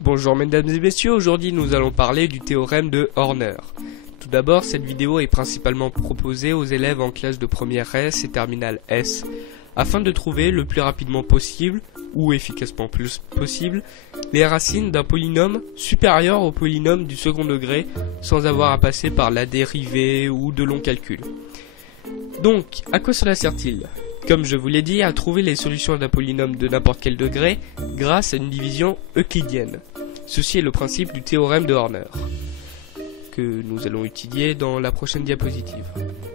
Bonjour mesdames et messieurs, aujourd'hui nous allons parler du théorème de Horner. Tout d'abord, cette vidéo est principalement proposée aux élèves en classe de première S et terminale S, afin de trouver le plus rapidement possible, ou efficacement plus possible, les racines d'un polynôme supérieur au polynôme du second degré, sans avoir à passer par la dérivée ou de longs calculs. Donc, à quoi cela sert-il ? Comme je vous l'ai dit, à trouver les solutions d'un polynôme de n'importe quel degré grâce à une division euclidienne. Ceci est le principe du théorème de Horner, que nous allons étudier dans la prochaine diapositive.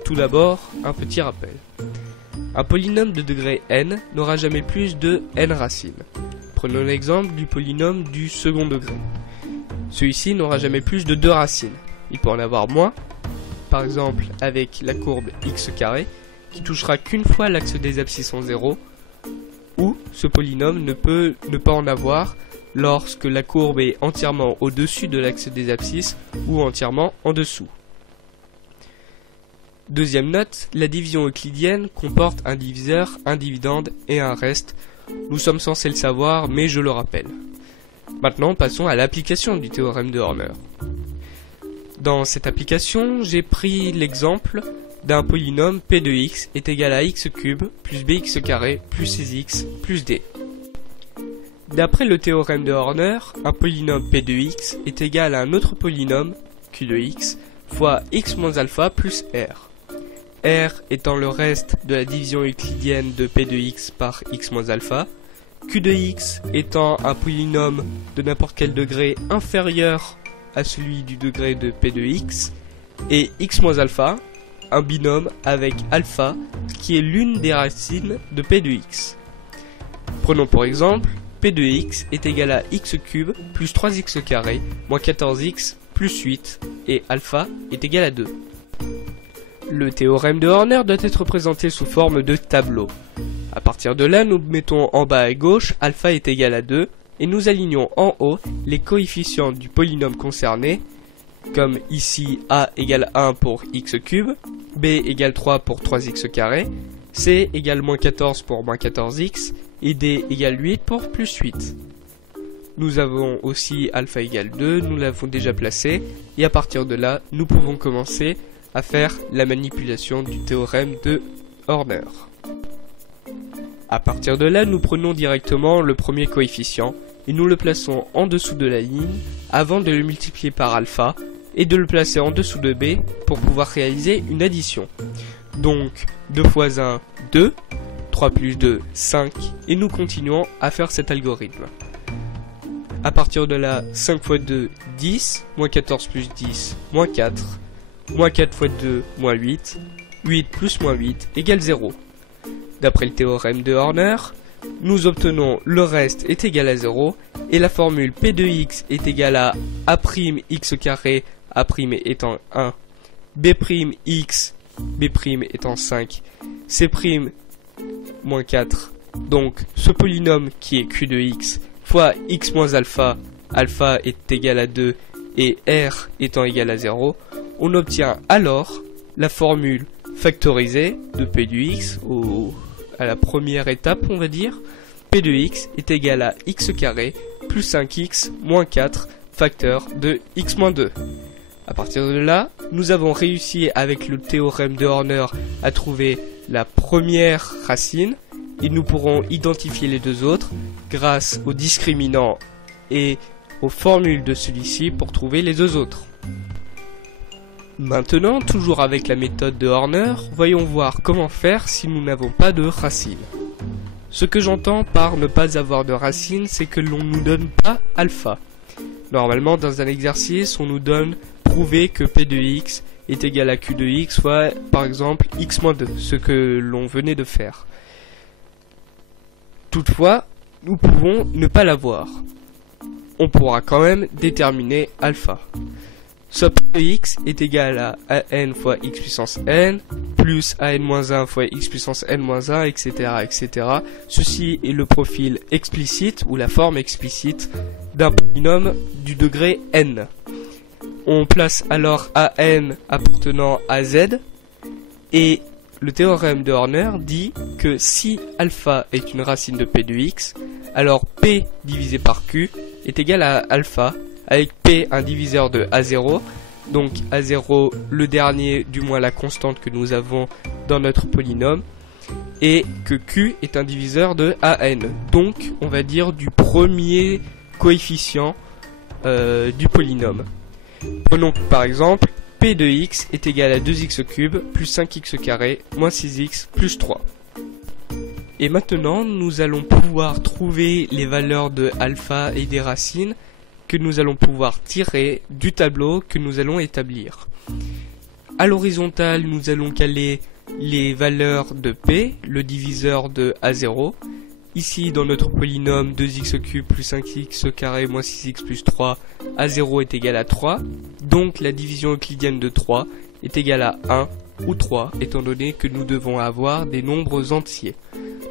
Tout d'abord, un petit rappel. Un polynôme de degré n n'aura jamais plus de n racines. Prenons l'exemple du polynôme du second degré. Celui-ci n'aura jamais plus de 2 racines. Il peut en avoir moins, par exemple avec la courbe x carré, qui touchera qu'une fois l'axe des abscisses en 0, ou ce polynôme ne peut ne pas en avoir lorsque la courbe est entièrement au-dessus de l'axe des abscisses ou entièrement en dessous. Deuxième note, la division euclidienne comporte un diviseur, un dividende et un reste. Nous sommes censés le savoir, mais je le rappelle. Maintenant, passons à l'application du théorème de Horner. Dans cette application, j'ai pris l'exemple d'un polynôme p de x est égal à x cube plus bx carré plus 6x plus d. D'après le théorème de Horner, un polynôme p de x est égal à un autre polynôme q de x fois x moins alpha plus r. R étant le reste de la division euclidienne de p de x par x moins alpha, q de x étant un polynôme de n'importe quel degré inférieur à celui du degré de p de x, et x moins alpha, un binôme avec alpha qui est l'une des racines de p de x. Prenons pour exemple, p de x est égal à x cube plus 3x carré moins 14x plus 8 et alpha est égal à 2. Le théorème de Horner doit être présenté sous forme de tableau. À partir de là, nous mettons en bas à gauche alpha est égal à 2 et nous alignons en haut les coefficients du polynôme concerné, comme ici a égale 1 pour x cube, b égale 3 pour 3x carré, c égale moins 14 pour moins 14x, et d égale 8 pour plus 8. Nous avons aussi alpha égale 2, nous l'avons déjà placé, et à partir de là, nous pouvons commencer à faire la manipulation du théorème de Horner. À partir de là, nous prenons directement le premier coefficient, et nous le plaçons en dessous de la ligne, avant de le multiplier par alpha, et de le placer en dessous de b pour pouvoir réaliser une addition. Donc 2 fois 1, 2, 3 plus 2, 5, et nous continuons à faire cet algorithme. À partir de là, 5 fois 2, 10, moins 14 plus 10, moins 4, moins 4 fois 2, moins 8, 8 plus moins 8 égale 0. D'après le théorème de Horner, nous obtenons le reste est égal à 0, et la formule p de x est égale à a'x carré, a' étant 1, b'x, b' étant 5, c' moins 4. Donc ce polynôme qui est q de x fois x moins alpha, alpha est égal à 2 et r étant égal à 0, on obtient alors la formule factorisée de p de x à la première étape, on va dire. P de x est égal à x carré plus 5x moins 4 facteur de x moins 2. À partir de là, nous avons réussi avec le théorème de Horner à trouver la première racine et nous pourrons identifier les deux autres grâce aux discriminants et aux formules de celui-ci pour trouver les deux autres. Maintenant, toujours avec la méthode de Horner, voyons voir comment faire si nous n'avons pas de racine. Ce que j'entends par ne pas avoir de racine, c'est que l'on ne nous donne pas alpha. Normalement, dans un exercice, on nous donne prouver que p de x est égal à q de x fois, par exemple, x moins 2, ce que l'on venait de faire. Toutefois, nous pouvons ne pas l'avoir. On pourra quand même déterminer alpha. Soit p de x est égal à n fois x puissance n, plus an-1 fois x puissance n-1, etc., etc. Ceci est le profil explicite, ou la forme explicite, d'un polynôme du degré n. On place alors an appartenant à z, et le théorème de Horner dit que si alpha est une racine de p de x, alors p divisé par q est égal à alpha, avec P un diviseur de A0, donc A0 le dernier, du moins la constante que nous avons dans notre polynôme, et que Q est un diviseur de AN, donc on va dire du premier coefficient du polynôme. Prenons par exemple P de x est égal à 2x cube plus 5x carré moins 6x plus 3. Et maintenant nous allons pouvoir trouver les valeurs de alpha et des racines que nous allons pouvoir tirer du tableau que nous allons établir. À l'horizontale, nous allons caler les valeurs de P, le diviseur de A0. Ici, dans notre polynôme 2x cube plus 5x carré moins 6x plus 3, A0 est égal à 3. Donc la division euclidienne de 3 est égale à 1 ou 3, étant donné que nous devons avoir des nombres entiers.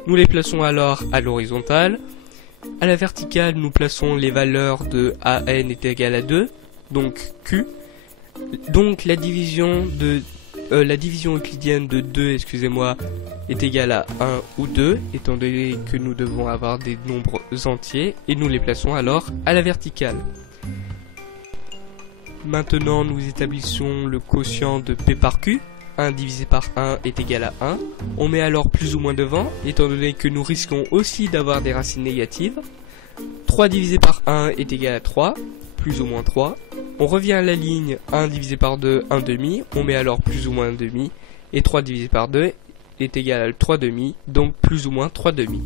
Nous les plaçons alors à l'horizontale. À la verticale, nous plaçons les valeurs de AN est égal à 2, donc Q. Donc la division euclidienne de 2, est égale à 1 ou 2, étant donné que nous devons avoir des nombres entiers, et nous les plaçons alors à la verticale. Maintenant, nous établissons le quotient de P par Q. 1 divisé par 1 est égal à 1. On met alors plus ou moins devant, étant donné que nous risquons aussi d'avoir des racines négatives. 3 divisé par 1 est égal à 3, plus ou moins 3. On revient à la ligne 1 divisé par 2, 1 demi. On met alors plus ou moins 1 demi. Et 3 divisé par 2 est égal à 3 demi, donc plus ou moins 3 demi.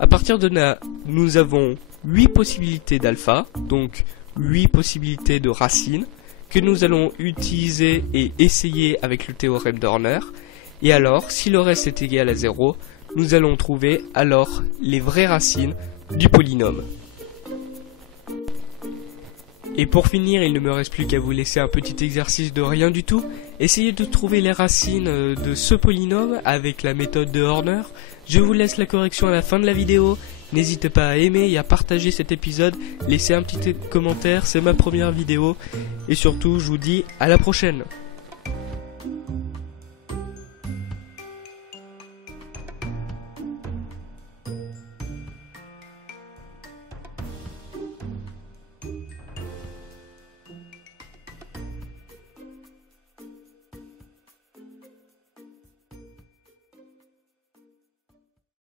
À partir de là, nous avons 8 possibilités d'alpha, donc 8 possibilités de racines, que nous allons utiliser et essayer avec le théorème d'Horner. Et alors, si le reste est égal à 0, nous allons trouver alors les vraies racines du polynôme. Et pour finir, il ne me reste plus qu'à vous laisser un petit exercice de rien du tout. Essayez de trouver les racines de ce polynôme avec la méthode de Horner. Je vous laisse la correction à la fin de la vidéo. N'hésitez pas à aimer et à partager cet épisode. Laissez un petit commentaire, c'est ma première vidéo. Et surtout, je vous dis à la prochaine.